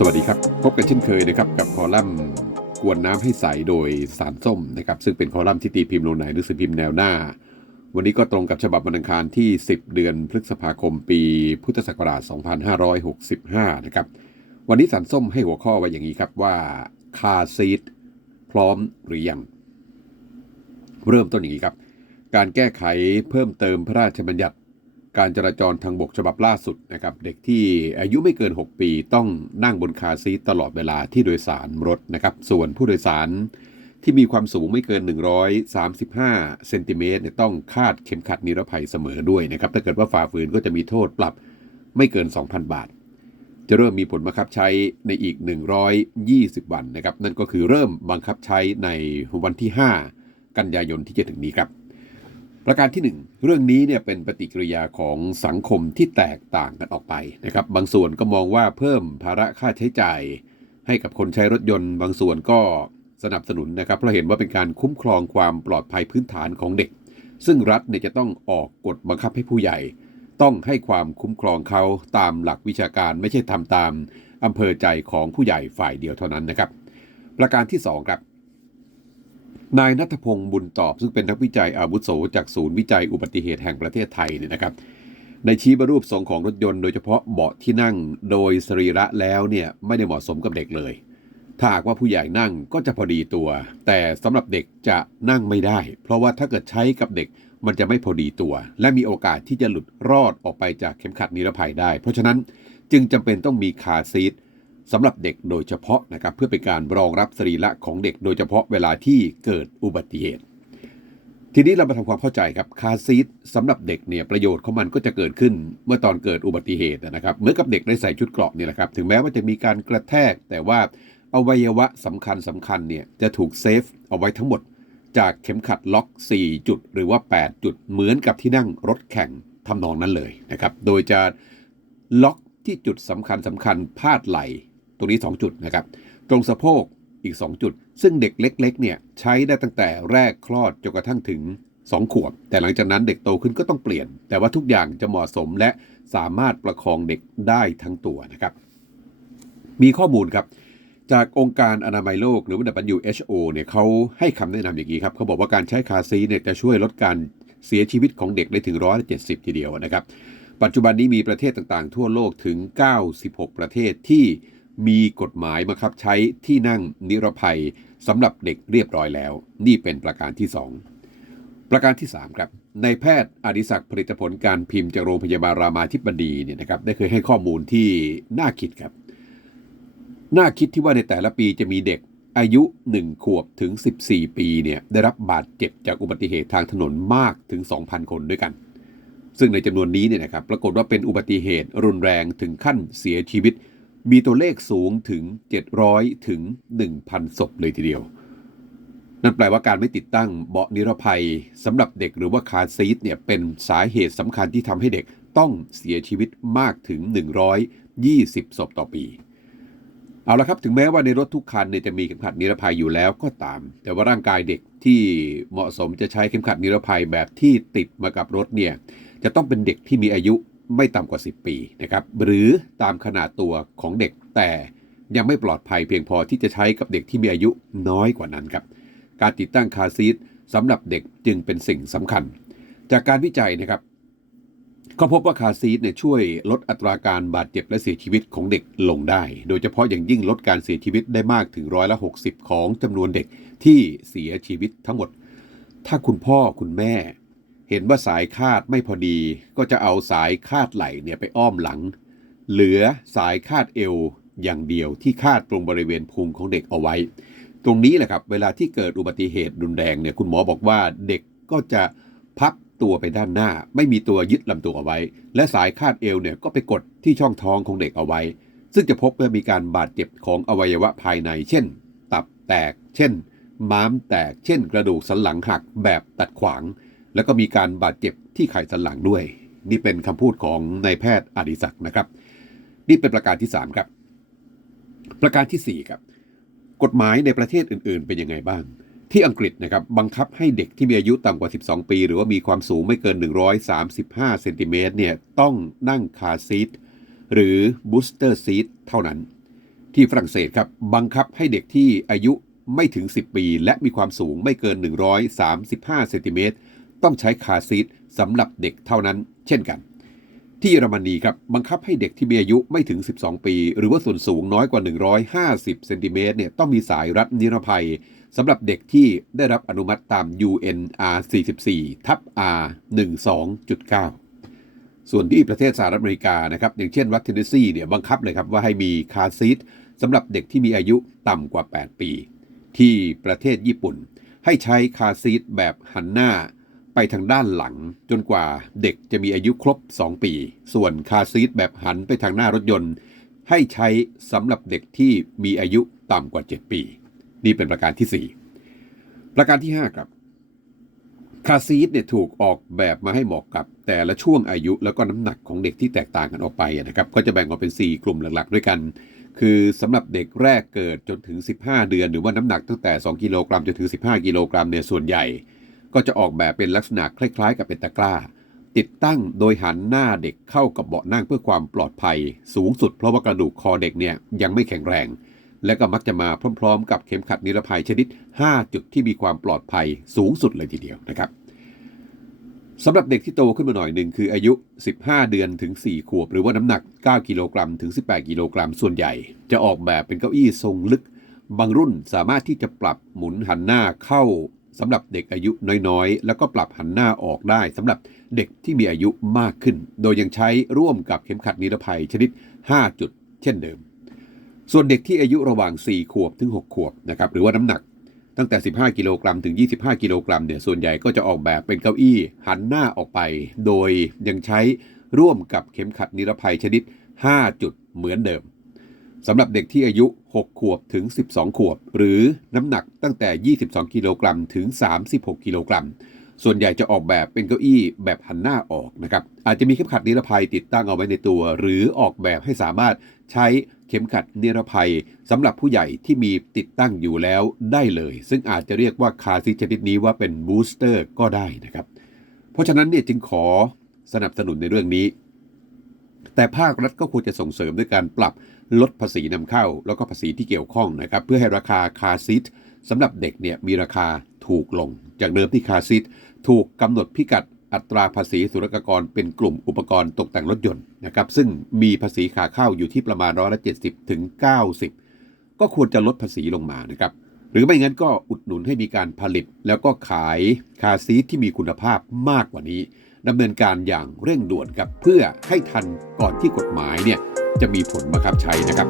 สวัสดีครับ พบกันเช่นเคยนะครับกับคอลัมน์กวนน้ำให้ใสโดยสารส้มนะครับซึ่งเป็นคอลัมน์ที่ตีพิมพ์ลงในหนังสือพิมพ์แนวหน้า วันนี้ก็ตรงกับฉบับวันอังคารที่ 10 เดือนพฤษภาคมปีพุทธศักราช 2565 นะครับวันนี้สารส้มให้หัวข้อไว้อย่างนี้ครับว่าคาซีดพร้อมหรือยังเริ่มต้นอย่างนี้ครับ การแก้ไขเพิ่มเติมพระราชบัญญัติ การจราจรทางบกฉบับล่าสุดนะครับเด็กที่อายุไม่เกิน 6 ปีต้องนั่งบนคาซีตลอดเวลาที่โดยสารรถนะครับส่วนผู้โดยสารที่มีความสูงไม่เกิน 135 เซนติเมตรเนี่ยต้องคาดเข็มขัดนิรภัยเสมอด้วยนะครับถ้าเกิดว่าฝ่าฝืนก็จะมีโทษปรับไม่เกิน 2,000 บาท จะเริ่มมีผลบังคับใช้ในอีก 120 วันนะครับนั่นก็คือเริ่มบังคับใช้ในวันที่ 5 กันยายนที่จะถึงนี้ครับ ประการที่ 1 เรื่องนี้เนี่ยเป็นปฏิกิริยาของสังคมที่แตกต่างกันออกไปนะครับ บางส่วนก็มองว่าเพิ่มภาระค่าใช้จ่าย ให้กับคนใช้รถยนต์ บางส่วนก็สนับสนุนนะครับเพราะเห็นว่าเป็นการคุ้มครองความปลอดภัยพื้นฐานของเด็ก ซึ่งรัฐเนี่ยจะต้องออกกฎบังคับให้ผู้ใหญ่ ต้องให้ความคุ้มครองเขาตามหลักวิชาการไม่ใช่ทำตามอำเภอใจของผู้ใหญ่ฝ่ายเดียวเท่านั้นนะครับ ประการที่สองครับ นายนัทพงศ์บุญตอบ ซึ่งเป็นนักวิจัยอาวุโสจากศูนย์วิจัยอุบัติเหตุแห่งประเทศไทยเนี่ยนะครับในชี้บรรูปทรงของรถยนต์โดยเฉพาะเบาะที่นั่งโดยสรีระแล้วเนี่ยไม่ได้เหมาะสมกับเด็กเลย ถ้าหากว่าผู้ใหญ่นั่งก็จะพอดีตัว แต่สำหรับเด็กจะนั่งไม่ได้ เพราะว่าถ้าเกิดใช้กับเด็กมันจะไม่พอดีตัว และมีโอกาสที่จะหลุดรอดออกไปจากเข็มขัดนิรภัยได้ เพราะฉะนั้นจึงจำเป็นต้องมีคาซีท สำหรับเด็กโดยเฉพาะนะครับเพื่อเป็นการรองรับสรีระของเด็กโดยเฉพาะเวลาที่เกิดอุบัติเหตุ ทีนี้เรามาทำความเข้าใจครับคาร์ซีทสำหรับเด็กเนี่ยประโยชน์ของมันก็จะเกิดขึ้นเมื่อตอนเกิดอุบัติเหตุนะครับเหมือนกับเด็กได้ใส่ชุดเกราะนี่แหละครับถึงแม้ว่าจะมีการกระแทก แต่ว่าอวัยวะสำคัญสำคัญเนี่ยจะถูกเซฟเอาไว้ทั้งหมด จากเข็มขัดล็อก 4 จุด หรือว่า 8 จุดเหมือนกับที่นั่งรถแข่งทำนองนั้นเลยนะครับโดยจะล็อกที่จุดสำคัญสำคัญพาดไหล ตรงนี้ 2 จุดนะครับ ตรงสะโพกอีก 2 จุด ซึ่งเด็กเล็กๆเนี่ยใช้ได้ตั้งแต่แรกคลอดจนกระทั่งถึง 2 ขวบ แต่หลังจากนั้นเด็กโตขึ้นก็ต้องเปลี่ยน แต่ว่าทุกอย่างจะเหมาะสมและสามารถประคองเด็กได้ทั้งตัวนะครับ มีข้อมูลครับจากองค์การอนามัยโลกหรือว่า WHO เนี่ยเขาให้คำแนะนำอย่างนี้ครับเขาบอกว่าการใช้คาซีเนี่ยจะช่วยลดการเสียชีวิตของเด็กได้ถึง170ทีเดียวนะครับ ปัจจุบันนี้มีประเทศต่างๆ ทั่วโลกถึง 96 ประเทศที่ มีกฎหมายบังคับใช้ที่นั่งนิรภัยสำหรับเด็กเรียบร้อยแล้ว นี่เป็นประการที่ 2 ประการที่ 3 ครับนายแพทย์อดิศักดิ์ผลิตผลการพิมพ์จากโรงพยาบาลรามาธิบดีเนี่ยนะครับได้เคยให้ข้อมูลที่น่าคิดครับ น่าคิดที่ว่าในแต่ละปีจะมีเด็กอายุ 1 ขวบถึง 14 ปีเนี่ยได้รับบาดเจ็บจากอุบัติเหตุทางถนนมากถึง 2,000 คนด้วยกัน ซึ่งในจำนวนนี้เนี่ยนะครับปรากฏว่าเป็นอุบัติเหตุรุนแรงถึงขั้นเสียชีวิต มีตัวเลขสูงถึง 700 ถึง 1,000 ศพเลยทีเดียว นั่นแปลว่าการไม่ติดตั้งเบาะนิรภัยสำหรับเด็กหรือว่าคาร์ซีทเนี่ยเป็นสาเหตุสำคัญที่ทำให้เด็กต้องเสียชีวิตมากถึง 120 ศพต่อปี เอาละครับ ถึงแม้ว่าในรถทุกคันเนี่ยจะมีเข็มขัดนิรภัยอยู่แล้วก็ตาม แต่ว่าร่างกายเด็กที่เหมาะสมจะใช้เข็มขัดนิรภัยแบบที่ติดมากับรถเนี่ยจะต้องเป็นเด็กที่มีอายุ ไม่ต่ำกว่า 10 ปีนะครับหรือตามขนาดตัวของเด็กแต่ยังไม่ปลอดภัยเพียงพอที่จะใช้กับเด็กที่มีอายุน้อยกว่านั้นครับการติดตั้งคาซีทสำหรับเด็กจึงเป็นสิ่งสำคัญ จากการวิจัยนะครับก็พบว่าคาซีทเนี่ยช่วยลดอัตราการบาดเจ็บและเสียชีวิตของเด็กลงได้ โดยเฉพาะอย่างยิ่งลดการเสียชีวิตได้มากถึงร้อยละ60 ของจำนวนเด็กที่เสียชีวิตทั้งหมด ถ้าคุณพ่อคุณแม่ เห็นว่าสายคาดไม่พอดี ก็จะเอาสายคาดไหล่เนี่ยไปอ้อมหลัง เหลือสายคาดเอวอย่างเดียวที่คาดตรงบริเวณพุงของเด็กเอาไว้ ตรงนี้แหละครับ เวลาที่เกิดอุบัติเหตุรุนแรงเนี่ยคุณหมอบอกว่าเด็กก็จะพับตัวไปด้านหน้า ไม่มีตัวยึดลำตัวเอาไว้ และสายคาดเอวเนี่ยก็ไปกดที่ช่องท้องของเด็กเอาไว้ ซึ่งจะพบว่ามีการบาดเจ็บของอวัยวะภายใน เช่น ตับแตก เช่น ม้ามแตก เช่น กระดูกสันหลังหักแบบตัดขวาง แล้วก็มีการบาดเจ็บที่ไขสันหลังด้วย นี่เป็นคำพูดของนายแพทย์อดิศักดิ์นะครับ นี่เป็นประการที่ 3 ครับ ประการทีสี่ 4 ครับ กฎหมายในประเทศอื่น ๆ เป็นยังไงบ้าง ที่อังกฤษนะครับบังคับให้เด็กที่มีอายุต่ำกว่า 12 ปี หรือว่ามีความสูงไม่เกิน 135เซนติเมตรเนี่ยต้องนั่งคาซีทหรือบูสเตอร์ซีทเท่านั้นทที่ฝรั่งเศสครับบังคับให้เด็กที่อายุไม่ถึง 10 ปี และมีความสูงไม่เกิน 135เซนติเมตร ต้องใช้คาซีทสำหรับเด็กเท่านั้น เช่นกัน ที่เยอรมนีครับบังคับให้เด็กที่มีอายุไม่ถึง 12 ปี หรือว่าส่วนสูงน้อยกว่า 150เซนติเมตรเนี่ยต้องมีสายรัดนิรภัยสำหรับเด็กที่ได้รับอนุมัติตาม UNR 44ทับ R 12.9 ส่วนที่ประเทศสหรัฐอเมริกานะครับอย่างเช่นรัฐเทนเนสซีเนี่ยบังคับเลยครับว่าให้มีคาซีทสำหรับเด็กที่มีอายุต่ำกว่า 8 ปี ที่ประเทศญี่ปุ่น ให้ใช้คาซีทแบบหันหน้า ไปทางด้านหลัง จนกว่าเด็กจะมีอายุครบ 2 ปี ส่วนคาซีทแบบหันไปทางหน้ารถยนต์ ให้ใช้สำหรับเด็กที่มีอายุต่ำกว่า 7 ปี นี่เป็นประการที่ 4 ประการที่ 5 ครับ คาซีทเนี่ยถูกออกแบบมาให้เหมาะกับแต่ละช่วงอายุแล้วก็น้ำหนักของเด็กที่แตกต่างกันออกไปนะครับ ก็จะแบ่งออกเป็น 4 กลุ่มหลักๆ ด้วยกันคือสำหรับเด็กแรกเกิดจนถึง 15 เดือน หรือว่าน้ำหนักตั้งแต่ 2 กิโลกรัมจนถึง 15 กิโลกรัมเนี่ยส่วนใหญ่ ก็จะออกแบบเป็นลักษณะคล้ายๆ กับเป็นตะกร้า ติดตั้งโดยหันหน้าเด็กเข้ากับเบาะนั่งเพื่อความปลอดภัย สูงสุดเพราะว่ากระดูกคอเด็กเนี่ยยังไม่แข็งแรง และก็มักจะมาพร้อมๆ กับเข็มขัดนิรภัยชนิด 5 จุดที่มีความปลอดภัยสูงสุดเลยทีเดียวนะครับสำหรับเด็กที่โตขึ้นมาหน่อยหนึ่งคืออายุ 15 เดือนถึง 4 ขวบ หรือว่าน้ำหนัก 9 กิโลกรัมถึง 18 กิโลกรัมส่วนใหญ่ จะออกแบบเป็นเก้าอี้ทรงลึก บางรุ่นสามารถที่จะปรับหมุนหันหน้าเข้า สำหรับเด็กอายุน้อยๆ แล้วก็ปรับหันหน้าออกได้สำหรับเด็กที่มีอายุมากขึ้น โดยยังใช้ร่วมกับเข็มขัดนิรภัยชนิด 5 จุด เช่นเดิม ส่วนเด็กที่อายุระหว่าง 4 ขวบถึง 6 ขวบนะครับหรือว่าน้ำหนักตั้งแต่ 15 กิโลกรัมถึง 25 กิโลกรัมเนี่ยส่วนใหญ่ก็จะออกแบบเป็นเก้าอี้หันหน้าออกไป โดยยังใช้ร่วมกับเข็มขัดนิรภัยชนิด 5 จุดเหมือนเดิม สำหรับเด็กที่อายุ 6 ขวบถึง 12 ขวบ หรือน้ำหนักตั้งแต่ 22 กิโลกรัมถึง 36 กิโลกรัม ส่วนใหญ่จะออกแบบเป็นเก้าอี้แบบหันหน้าออกนะครับ อาจจะมีเข็มขัดนิรภัยติดตั้งเอาไว้ในตัว หรือออกแบบให้สามารถใช้เข็มขัดนิรภัยสำหรับผู้ใหญ่ที่มีติดตั้งอยู่แล้วได้เลย ซึ่งอาจจะเรียกว่าคาซีชนิดนี้ว่าเป็นบูสเตอร์ก็ได้นะครับ เพราะฉะนั้นเนี่ยจึงขอสนับสนุนในเรื่องนี้ แต่ภาครัฐก็ควรจะส่งเสริมด้วยการปรับลดภาษีนำเข้า แล้วก็ภาษีที่เกี่ยวข้องนะครับ เพื่อให้ราคาคาร์ซีทสำหรับเด็กเนี่ยมีราคาถูกลง จากเดิมที่คาร์ซีทถูกกำหนดพิกัดอัตราภาษีศุลกากรเป็นกลุ่มอุปกรณ์ตกแต่งรถยนต์นะครับซึ่งมีภาษีขาเข้าอยู่ที่ประมาณร้อยละ70ถึง90ก็ควรจะลดภาษีลงมานะครับหรือไม่งั้นก็อุดหนุนให้มีการผลิต แล้วก็ขายคาร์ซีทที่มีคุณภาพมากกว่านี้ ดำเนินการอย่างเร่งด่วนครับเพื่อให้ทันก่อนที่กฎหมายเนี่ยจะมีผลบังคับใช้นะครับ